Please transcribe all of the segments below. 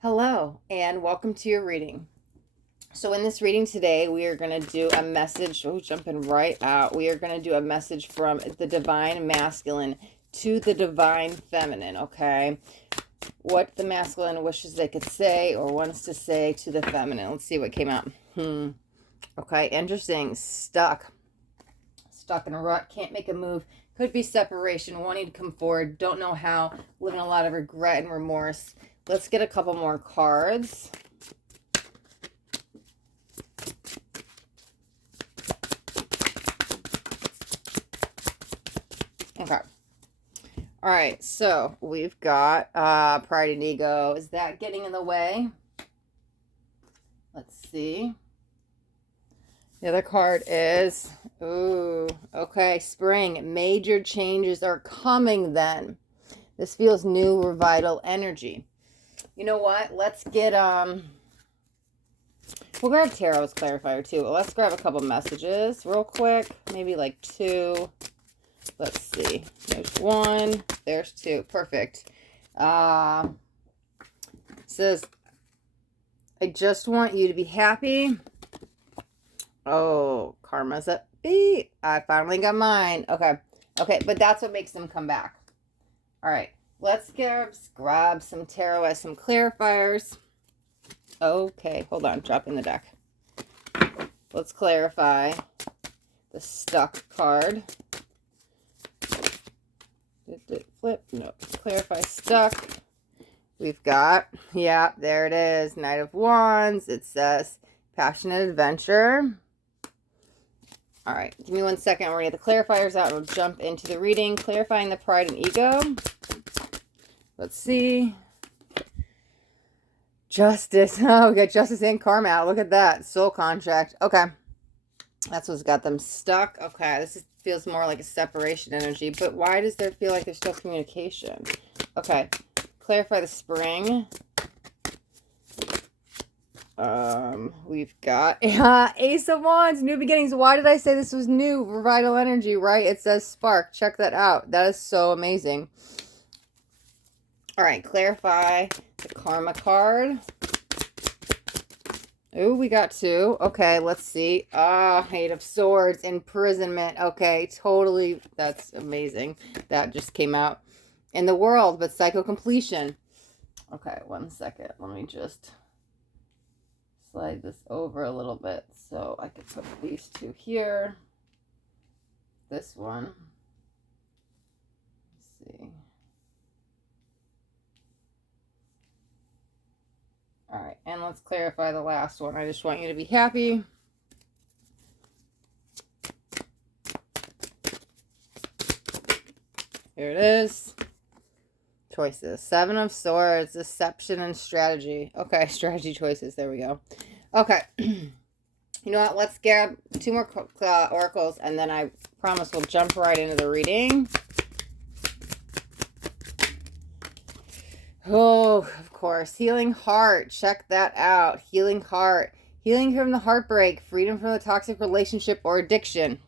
Hello, and welcome to your reading. So, in this reading today, we are going to do a message. Oh, jumping right out. We are going to do a message from the divine masculine to the divine feminine, okay? What the masculine wishes they could say or wants to say to the feminine. Let's see what came out. Okay, interesting. Stuck in a rut, can't make a move. Could be separation, wanting to come forward, don't know how, living a lot of regret and remorse. Let's get a couple more cards. Okay. All right, so we've got pride and ego. Is that getting in the way? Let's see. The other card is, ooh, okay, spring. Major changes are coming then. This feels new or vital energy. You know what? Let's get, we'll grab Tarot's clarifier too. Let's grab a couple messages real quick. Maybe like two. Let's see. There's one. There's two. Perfect. Says, I just want you to be happy. Oh, karma's up. Beat. I finally got mine. Okay. Okay, but that's what makes them come back. All right. Let's grab some tarot as some clarifiers. Okay, hold on. Dropping the deck. Let's clarify the stuck card. Did it flip? No. Clarify stuck. We've got, yeah, there it is. Knight of Wands. It says passionate adventure. All right, give me 1 second. We're going to get the clarifiers out and we'll jump into the reading. Clarifying the pride and ego. Let's see. Justice. Oh, we got justice and karma out. Look at that. Soul contract. Okay. That's what's got them stuck. Okay, feels more like a separation energy. But why does there feel like there's still communication? Okay. Clarify the spring. We've got Ace of Wands, new beginnings. Why did I say this was new? Vital energy, right? It says spark. Check that out. That is so amazing. All right, clarify the karma card. Oh, we got two. Okay, let's see. Eight of Swords, imprisonment. Okay, totally. That's amazing. That just came out in the world, but cycle completion. Okay, 1 second. Let me just slide this over a little bit so I can put these two here. This one. Let's see. All right, and let's clarify the last one. I just want you to be happy. Here it is. Choices. Seven of Swords, deception and strategy. Okay, strategy choices. There we go. Okay. You know what? Let's grab two more oracles, and then I promise we'll jump right into the reading. Oh, of course. Healing heart. Check that out. Healing heart. Healing from the heartbreak. Freedom from the toxic relationship or addiction.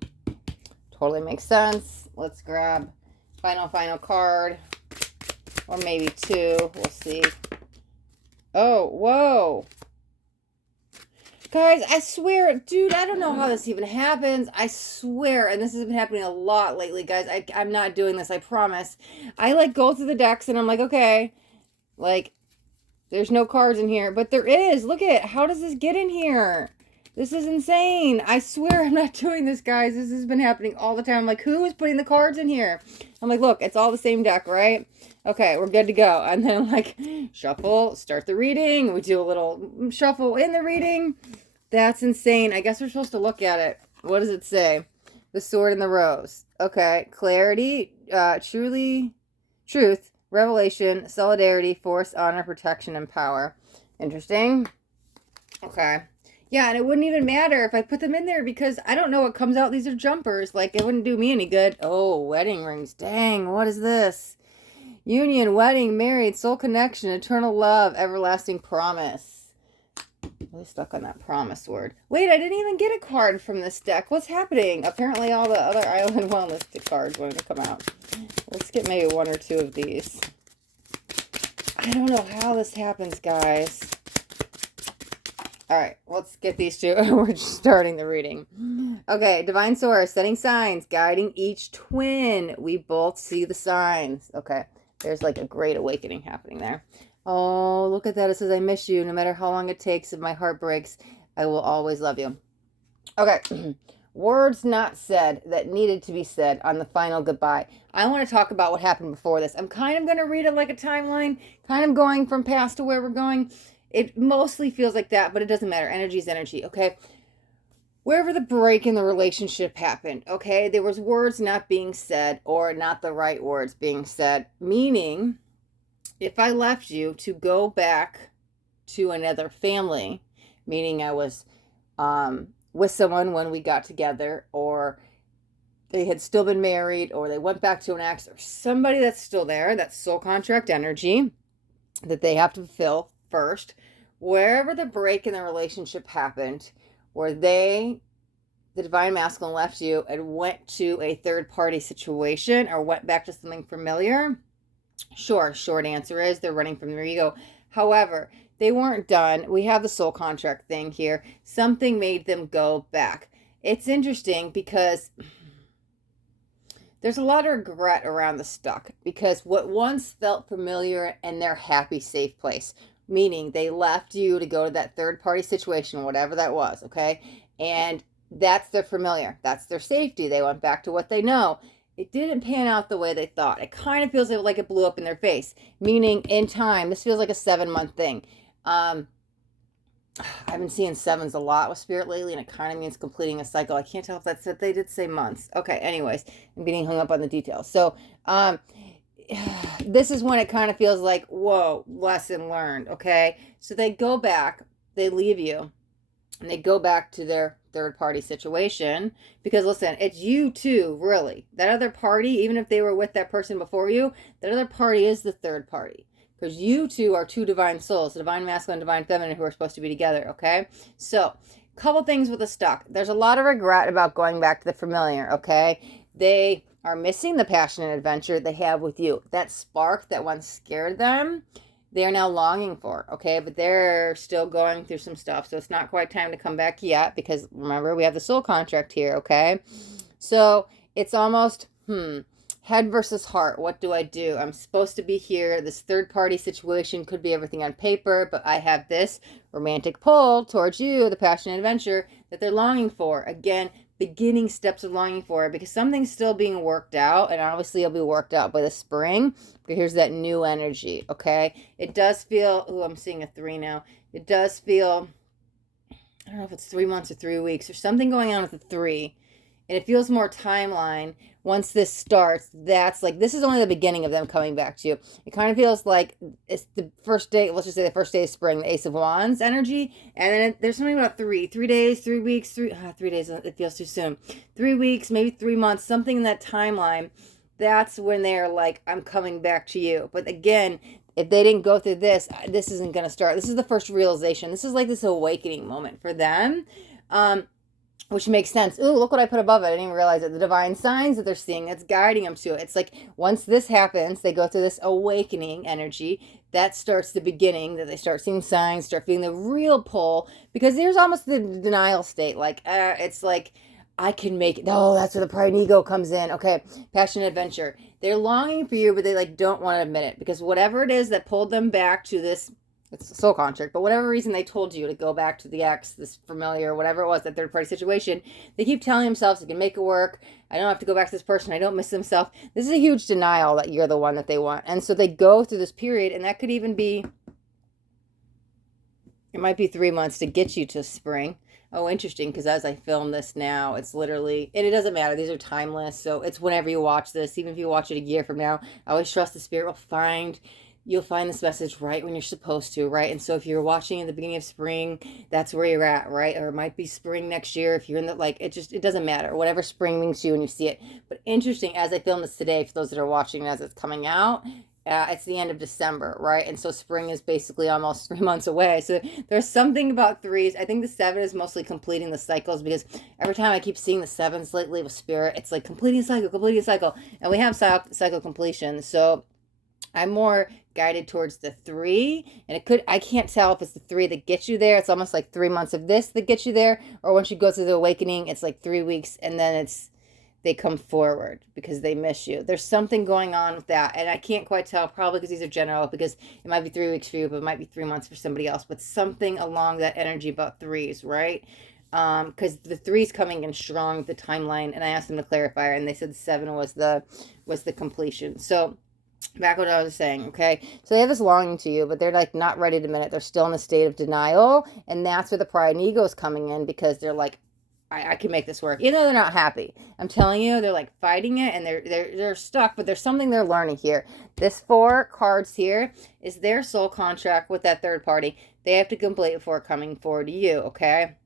Totally makes sense. Let's grab final card. Or maybe two. We'll see. Oh, whoa. Guys, I swear, dude, I don't know how this even happens. I swear, and this has been happening a lot lately, guys. I'm not doing this, I promise. I, go through the decks, and I'm like, okay, there's no cards in here. But there is. Look at it. How does this get in here? This is insane. I swear I'm not doing this, guys. This has been happening all the time. I'm like, who is putting the cards in here? I'm like, look, it's all the same deck, right? Okay, we're good to go. And then, shuffle, start the reading. We do a little shuffle in the reading. That's insane. I guess we're supposed to look at it. What does it say? The Sword and the Rose. Okay, clarity, truth, revelation, solidarity, force, honor, protection, and power. Interesting. Okay. Yeah, and it wouldn't even matter if I put them in there because I don't know what comes out. These are jumpers. It wouldn't do me any good. Oh, wedding rings. Dang, what is this? Union, wedding, married, soul connection, eternal love, everlasting promise. Really stuck on that promise word. Wait, I didn't even get a card from this deck. What's happening? Apparently all the other Island Wellness cards wanted to come out. Let's get maybe one or two of these. I don't know how this happens, guys. All right, let's get these two. We're just starting the reading. Okay, divine source, setting signs, guiding each twin. We both see the signs. Okay, there's like a great awakening happening there. Oh, look at that. It says, I miss you. No matter how long it takes, if my heart breaks, I will always love you. Okay, words not said that needed to be said on the final goodbye. I want to talk about what happened before this. I'm kind of going to read it like a timeline, kind of going from past to where we're going. It mostly feels like that, but it doesn't matter. Energy is energy, okay? Wherever the break in the relationship happened, okay, there was words not being said or not the right words being said, meaning if I left you to go back to another family, meaning I was with someone when we got together, or they had still been married, or they went back to an ex, or somebody that's still there, that's soul contract energy that they have to fulfill first. Wherever the break in the relationship happened, where they, the divine masculine, left you and went to a third party situation or went back to something familiar, sure, short answer is they're running from their ego. However, they weren't done. We have the soul contract thing here. Something made them go back. It's interesting because there's a lot of regret around the stuck, because what once felt familiar and their happy, safe place, meaning they left you to go to that third party situation, whatever that was, okay? And that's their familiar. That's their safety. They went back to what they know. It didn't pan out the way they thought. It kind of feels like it blew up in their face, meaning in time, this feels like a 7-month thing. I've been seeing sevens a lot with spirit lately, and it kind of means completing a cycle. I can't tell if that's it. They did say months. Okay, anyways, I'm getting hung up on the details. So, this is when it kind of feels like, whoa, lesson learned. Okay, so they go back, they leave you, and they go back to their third party situation, because listen, it's you too, really. That other party, even if they were with that person before you, that other party is the third party. Because you two are two divine souls, the divine masculine and divine feminine, who are supposed to be together, okay? So, couple things with the stuck. There's a lot of regret about going back to the familiar, okay? They are missing the passion and adventure they have with you. That spark that once scared them, they are now longing for, okay? But they're still going through some stuff, so it's not quite time to come back yet, because remember, we have the soul contract here, okay? So, it's almost, head versus heart. What do I do? I'm supposed to be here. This third party situation could be everything on paper, but I have this romantic pull towards you, the passion and adventure that they're longing for. Again, beginning steps of longing for it, because something's still being worked out, and obviously it'll be worked out by the spring. But here's that new energy, okay? It does feel, oh, I'm seeing a 3 now. It does feel, I don't know if it's 3 months or 3 weeks. There's something going on with the 3. And it feels more timeline. Once this starts, that's like, this is only the beginning of them coming back to you. It kind of feels like it's the first day, let's just say the first day of spring, the Ace of Wands energy. And then there's something about 3 days, 3 weeks, 3 days, it feels too soon. 3 weeks, maybe 3 months, something in that timeline. That's when they're like, I'm coming back to you. But again, if they didn't go through this, this isn't going to start. This is the first realization. This is like this awakening moment for them. Which makes sense. Ooh, look what I put above it. I didn't even realize it. The divine signs that they're seeing, that's guiding them to it. It's like once this happens, they go through this awakening energy. That starts the beginning, that they start seeing signs, start feeling the real pull. Because there's almost the denial state. Like, it's like, I can make it. Oh, that's where the pride and ego comes in. Okay, passion and adventure. They're longing for you, but they like don't want to admit it. Because whatever it is that pulled them back to this, it's a soul contract, but whatever reason they told you to go back to the ex, this familiar, whatever it was, that third party situation, they keep telling themselves they can make it work. I don't have to go back to this person. I don't miss themselves. This is a huge denial that you're the one that they want. And so they go through this period, and that could even be, it might be 3 months to get you to spring. Oh, interesting, because as I film this now, it's literally, and it doesn't matter, these are timeless, so it's whenever you watch this, even if you watch it a year from now, I always trust the spirit will find, you'll find this message right when you're supposed to, right? And so if you're watching at the beginning of spring, that's where you're at, right? Or it might be spring next year if you're in the, like, it doesn't matter. Whatever spring means to you when you see it. But interesting, as I film this today, for those that are watching as it's coming out, it's the end of December, right? And so spring is basically almost 3 months away. So there's something about threes. I think the 7 is mostly completing the cycles, because every time I keep seeing the 7s lately with spirit, it's like completing a cycle. And we have cycle completion. So I'm more guided towards the 3. And I can't tell if it's the 3 that gets you there. It's almost like 3 months of this that gets you there. Or once you go through the awakening, it's like 3 weeks and then they come forward because they miss you. There's something going on with that. And I can't quite tell, probably because these are general, because it might be 3 weeks for you, but it might be 3 months for somebody else. But something along that energy about 3s, right? Because the 3's coming in strong, the timeline, and I asked them to clarify, and they said 7 was the completion. So back what I was saying, okay? So they have this longing to you, but they're like not ready to admit it. They're still in a state of denial, and that's where the pride and ego is coming in, because they're like, I can make this work, even though they're not happy. I'm telling you, they're like fighting it, and they're stuck, but there's something they're learning here. This 4 cards here is their soul contract with that third party. They have to complete before coming forward to you, okay?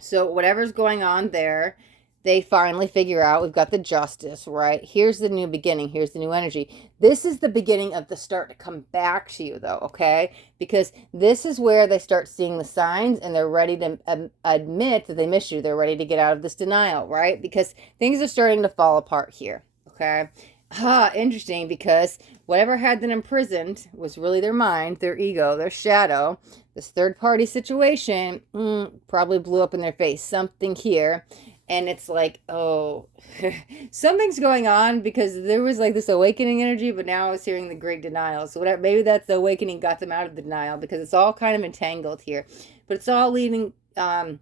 So whatever's going on there, they finally figure out, we've got the justice, right? Here's the new beginning. Here's the new energy. This is the beginning of the start to come back to you, though, okay? Because this is where they start seeing the signs, and they're ready to admit that they miss you. They're ready to get out of this denial, right? Because things are starting to fall apart here, okay? Interesting, because whatever had them imprisoned was really their mind, their ego, their shadow. This third-party situation probably blew up in their face. Something here. And it's like, oh, something's going on, because there was like this awakening energy, but now I was hearing the great denial. So whatever, maybe that's the awakening got them out of the denial, because it's all kind of entangled here. But it's all leading them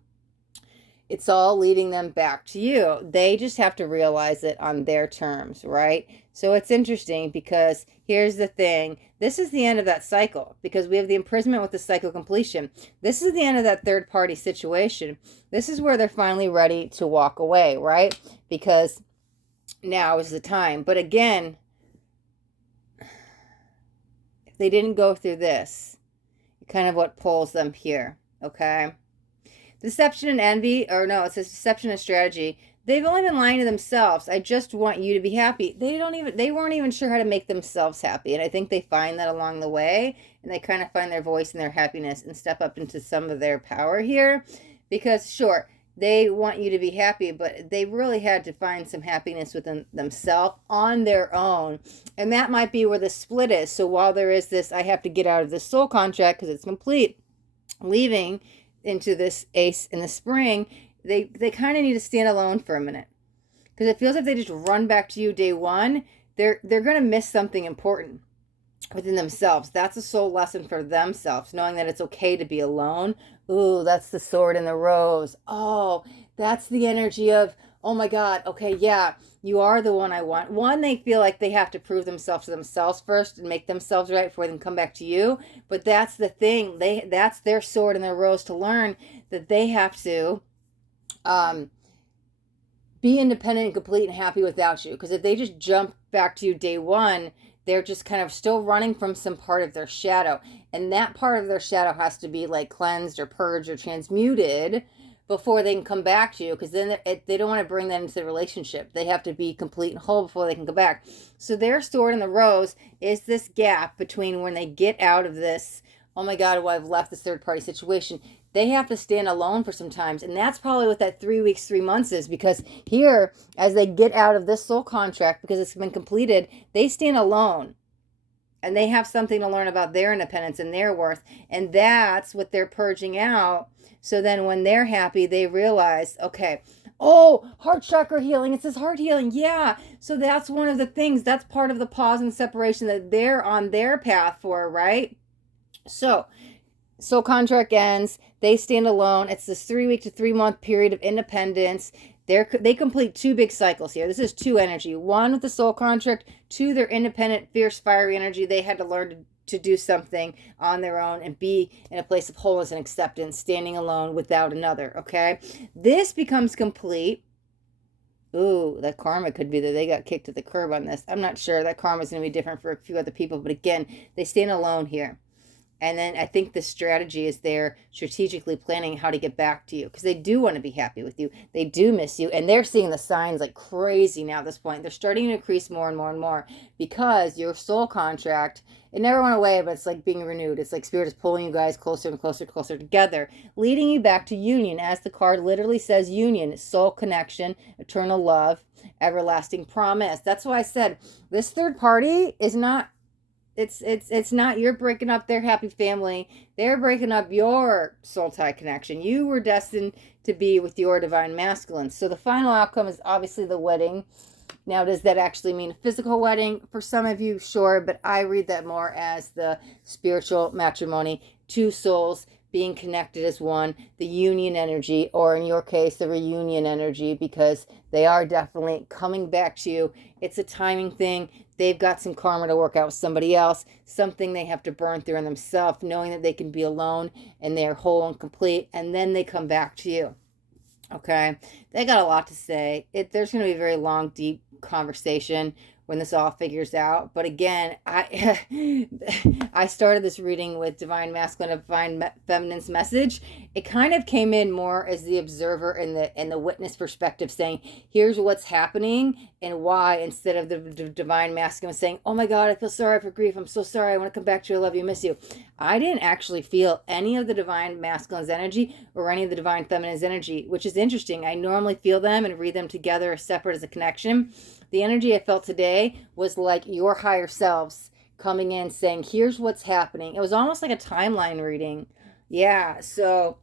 back to you. They just have to realize it on their terms, right? So it's interesting, because here's the thing. This is the end of that cycle, because we have the imprisonment with the cycle completion. This is the end of that third party situation. This is where they're finally ready to walk away, right? Because now is the time. But again, if they didn't go through this, kind of what pulls them here, okay? Deception and envy, or no, it says deception and strategy. They've only been lying to themselves. I just want you to be happy. They weren't even sure how to make themselves happy. And I think they find that along the way, and they kind of find their voice and their happiness and step up into some of their power here. Because sure, they want you to be happy, but they really had to find some happiness within themselves on their own. And that might be where the split is. So while there is this, I have to get out of this soul contract because it's complete, leaving into this ace in the spring, they kind of need to stand alone for a minute, because it feels like they just run back to you day one. They're going to miss something important within themselves. That's a soul lesson for themselves, knowing that it's okay to be alone. Ooh, that's the sword and the rose. Oh, that's the energy of, oh my God, okay, yeah, you are the one I want. One, they feel like they have to prove themselves to themselves first and make themselves right before they can come back to you. But that's the thing. That's their sword and their rose, to learn that they have to be independent and complete and happy without you. Because if they just jump back to you day one, they're just kind of still running from some part of their shadow. And that part of their shadow has to be like cleansed or purged or transmuted before they can come back to you, because then they don't want to bring that into the relationship. They have to be complete and whole before they can go back. So their sword in the rose is this gap between when they get out of this, oh my God, well, I've left this third party situation. They have to stand alone for some times. And that's probably what that 3 weeks, 3 months is, because here, as they get out of this soul contract, because it's been completed, they stand alone. And they have something to learn about their independence and their worth. And that's what they're purging out. So then when they're happy, they realize, okay, oh, heart chakra healing. It says heart healing. Yeah. So that's one of the things. That's part of the pause and separation that they're on their path for, right? So soul contract ends. They stand alone. It's this 3 week to 3 month period of independence. They complete 2 big cycles here. This is 2 energy. 1 with the soul contract, 2 their independent, fierce, fiery energy. They had to learn to do something on their own and be in a place of wholeness and acceptance, standing alone without another, okay? This becomes complete. Ooh, that karma could be that they got kicked to the curb on this. I'm not sure. That karma is going to be different for a few other people, but again, they stand alone here. And then I think the strategy is they're strategically planning how to get back to you, because they do want to be happy with you. They do miss you. And they're seeing the signs like crazy now at this point. They're starting to increase more and more and more, because your soul contract, it never went away, but it's like being renewed. It's like Spirit is pulling you guys closer and closer, closer together, leading you back to union. As the card literally says, union, soul connection, eternal love, everlasting promise. That's why I said this third party is not It's not you're breaking up their happy family. They're breaking up your soul tie connection. You were destined to be with your divine masculine. So the final outcome is obviously the wedding. Now, does that actually mean a physical wedding? For some of you, sure, but I read that more as the spiritual matrimony, two souls being connected as one, the union energy, or in your case, the reunion energy, because they are definitely coming back to you. It's a timing thing. They've got some karma to work out with somebody else, something they have to burn through in themselves, knowing that they can be alone and they're whole and complete, and then they come back to you. Okay, they got a lot to say. There's going to be a very long, deep conversation when this all figures out. But again, I started this reading with Divine Masculine and Divine Feminine's message. It kind of came in more as the observer and the witness perspective, saying, "Here's what's happening and why," instead of the Divine Masculine saying, "Oh my God, I feel sorry for grief. I'm so sorry. I want to come back to you. I love you. Miss you." I didn't actually feel any of the Divine Masculine's energy or any of the Divine Feminine's energy, which is interesting. I normally feel them and read them together separate as a connection. The energy I felt today was like your higher selves coming in saying, "Here's what's happening." It was almost like a timeline reading. Yeah, so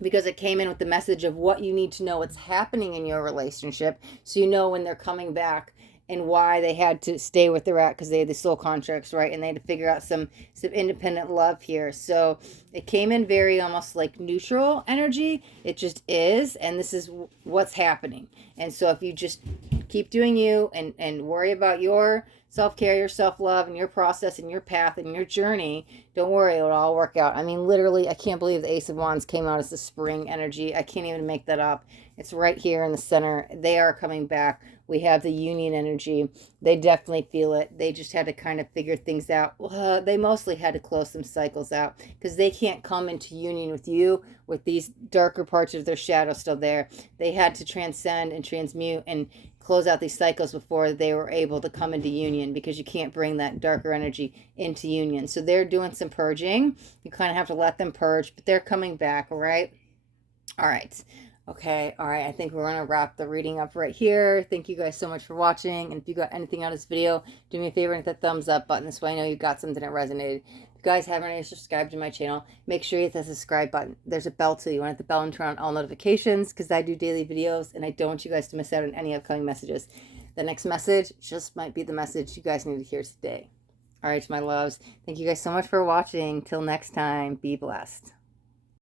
because it came in with the message of what you need to know what's happening in your relationship so you know when they're coming back and why they had to stay with their at because they had the soul contracts, right? And they had to figure out some independent love here. So it came in very almost like neutral energy. It just is, and this is what's happening. And so if you just keep doing you and worry about your self-care, your self-love, and your process and your path and your journey, don't worry, it'll all work out. I mean, literally, I can't believe the Ace of Wands came out as the spring energy. I can't even make that up. It's right here in the center. They are coming back. We have the union energy. They definitely feel it. They just had to kind of figure things out. They mostly had to close some cycles out because they can't come into union with you with these darker parts of their shadow still there. They had to transcend and transmute and close out these cycles before they were able to come into union, because you can't bring that darker energy into union. So they're doing some purging. You kind of have to let them purge, but they're coming back, all right? All right. Okay, all right, I think we're going to wrap the reading up right here. Thank you guys so much for watching, and if you got anything out of this video, do me a favor and hit that thumbs up button. This way I know you got something that resonated. If you guys haven't already subscribed to my channel, make sure you hit that subscribe button. There's a bell too. You want to hit the bell and turn on all notifications, because I do daily videos, and I don't want you guys to miss out on any upcoming messages. The next message just might be the message you guys need to hear today. All right, my loves, thank you guys so much for watching. Till next time, be blessed.